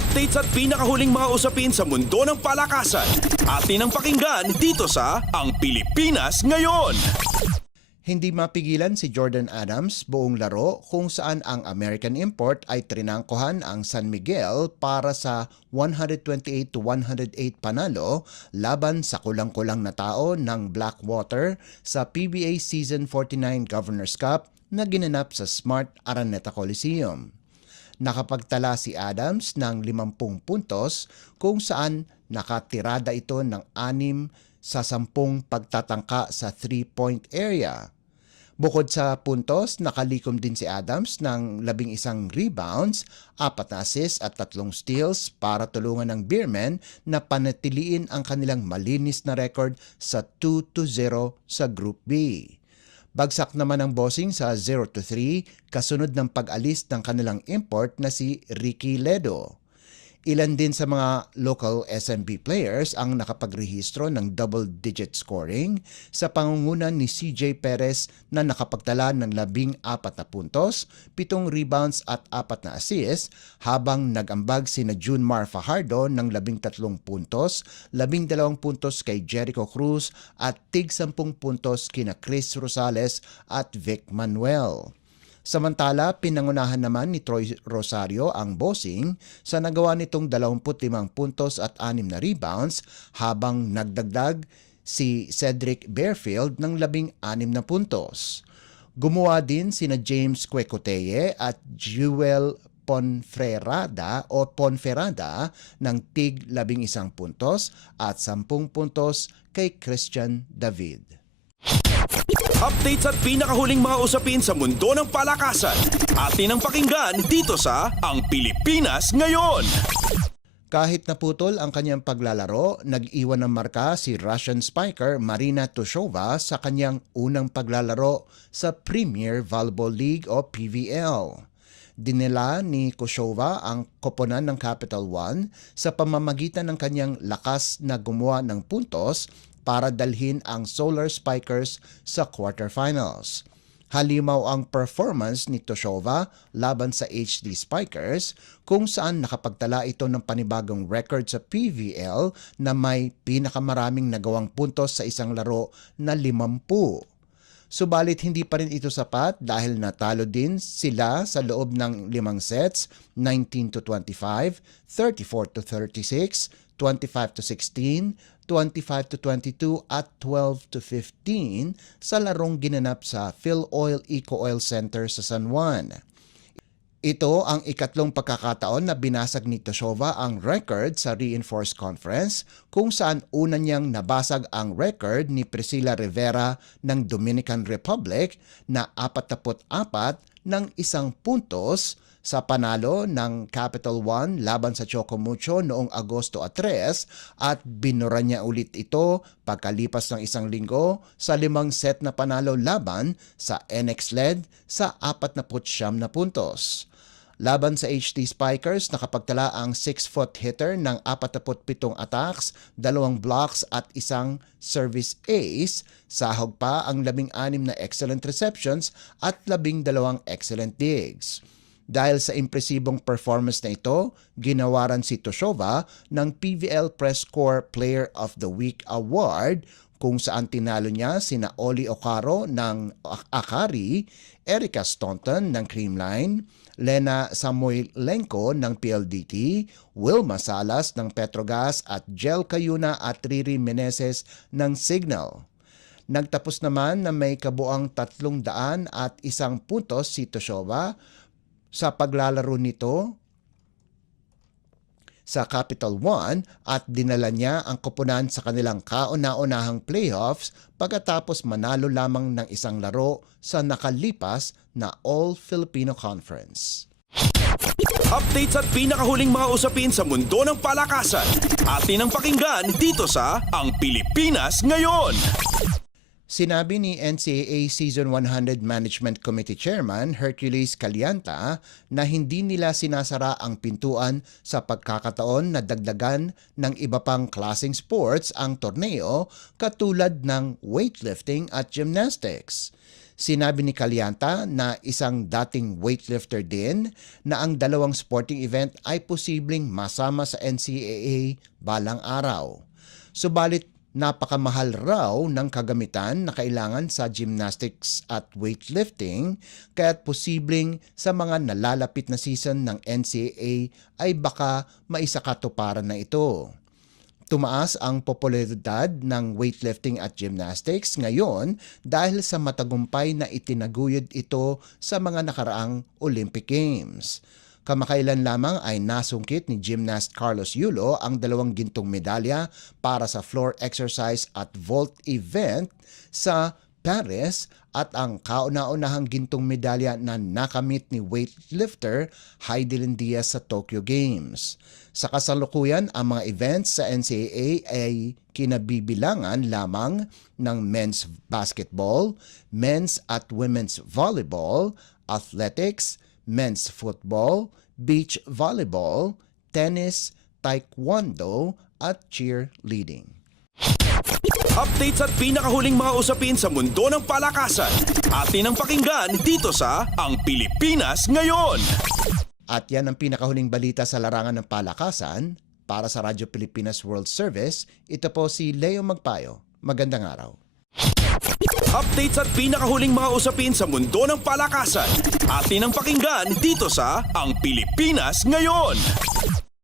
Updates at pinakahuling mga usapin sa mundo ng palakasan. Atin ang pakinggan dito sa Ang Pilipinas Ngayon. Hindi mapigilan si Jordan Adams buong laro kung saan ang American import ay trinangkohan ang San Miguel para sa 128-108 panalo laban sa kulang-kulang na tao ng Blackwater sa PBA Season 49 Governors Cup na ginanap sa Smart Araneta Coliseum. Nakapagtala si Adams ng 50 puntos kung saan nakatirada ito ng 6 sa 10 pagtatangka sa 3-point area. Bukod sa puntos, nakalikom din si Adams ng 11 rebounds, 4 assists at 3 steals para tulungan ng Beermen na panatiliin ang kanilang malinis na record sa 2-0 sa Group B. Bagsak naman ang bossing sa 0-3 kasunod ng pag-alis ng kanilang import na si Ricky Ledo. Ilan din sa mga local SMB players ang nakapagrehistro ng double-digit scoring sa pangungunan ni CJ Perez na nakapagtala ng 14 na puntos, 7 rebounds at 4 na assists, habang nag-ambag sina Junmar Fajardo ng 13 puntos, 12 puntos kay Jericho Cruz at tig 10 puntos kina Chris Rosales at Vic Manuel. Samantala, pinangunahan naman ni Troy Rosario ang bossing sa nagawa nitong 25 puntos at 6 na rebounds habang nagdagdag si Cedric Bearfield ng 16 na puntos. Gumawa din sina James Quecoteye at Jewel Ponferrada ng tig 11 puntos at 10 puntos kay Christian David. Updates at pinakahuling mga usapin sa mundo ng palakasan. Atin ang pakinggan dito sa Ang Pilipinas Ngayon. Kahit naputol ang kanyang paglalaro, nag-iwan ng marka si Russian spiker Marina Tushova sa kanyang unang paglalaro sa Premier Volleyball League o PVL. Dinala ni Kushova ang koponan ng Capital One sa pamamagitan ng kanyang lakas na gumawa ng puntos para dalhin ang Solar Spikers sa quarterfinals. Halimaw ang performance ni Tushova laban sa HD Spikers kung saan nakapagtala ito ng panibagong record sa PVL na may pinakamaraming nagawang puntos sa isang laro na 50. Subalit hindi pa rin ito sapat dahil natalo din sila sa loob ng 5 sets, 19-25, 34-36, 25-16, 25-22 at 12-15 sa larong ginanap sa Phil Oil Eco Oil Center sa San Juan. Ito ang ikatlong pagkakataon na binasag ni Tushova ang record sa Reinforced Conference kung saan una niyang nabasag ang record ni Priscilla Rivera ng Dominican Republic na 44 ng 1 puntos sa panalo ng Capital One laban sa Chocomucho noong Agosto 3 at binura niya ulit ito pagkalipas ng 1 linggo sa 5 set na panalo laban sa NX-LED sa 49 na puntos. Laban sa HT Spikers, nakapagtala ang 6-foot hitter ng 47 attacks, 2 blocks at 1 service ace. Sahog pa ang 16 na excellent receptions at 12 excellent digs. Dahil sa impresibong performance na ito, ginawaran si Tushova ng PVL Press Corps Player of the Week Award kung saan tinalo niya sina Oli Ocaro ng Akari, Erica Staunton ng Creamline, Lena Samoilenko ng PLDT, Wilma Salas ng Petrogas at Jel Cayuna at Riri Meneses ng Signal. Nagtapos naman na may kabuang 300 at 1 puntos si Tushova sa paglalaro nito sa Capital One at dinala niya ang koponan sa kanilang kauna-unahang playoffs pagkatapos manalo lamang ng 1 laro sa nakalipas na All-Filipino Conference. Updates at pinakahuling mga usapin sa mundo ng palakasan. Atin ang pakinggan dito sa Ang Pilipinas Ngayon. Sinabi ni NCAA Season 100 Management Committee Chairman Hercules Calianta na hindi nila sinasara ang pintuan sa pagkakataon na dagdagan ng iba pang klaseng sports ang torneo katulad ng weightlifting at gymnastics. Sinabi ni Calianta na isang dating weightlifter din na ang dalawang sporting event ay posibleng masama sa NCAA balang araw. Subalit napakamahal raw ng kagamitan na kailangan sa gymnastics at weightlifting kaya't posibleng sa mga nalalapit na season ng NCAA ay baka maisakatuparan na ito. Tumaas ang popularidad ng weightlifting at gymnastics ngayon dahil sa matagumpay na itinaguyod ito sa mga nakaraang Olympic Games. Kamakailan lamang ay nasungkit ni gymnast Carlos Yulo ang 2 gintong medalya para sa floor exercise at vault event sa Paris at ang kauna-unahang gintong medalya na nakamit ni weightlifter Heidelin Diaz sa Tokyo Games. Sa kasalukuyan, ang mga events sa NCAA ay kinabibilangan lamang ng men's basketball, men's at women's volleyball, athletics, men's football, beach volleyball, tennis, taekwondo at cheerleading. Updates at pinakahuling mga usapin sa mundo ng palakasan. Atin ang pakinggan dito sa Ang Pilipinas Ngayon. At yan ang pinakahuling balita sa larangan ng palakasan. Para sa Radyo Pilipinas World Service, ito po si Leo Magpayo. Magandang araw. Updates at pinakahuling mga usapin sa mundo ng palakasan. Atin ang pakinggan dito sa Ang Pilipinas Ngayon.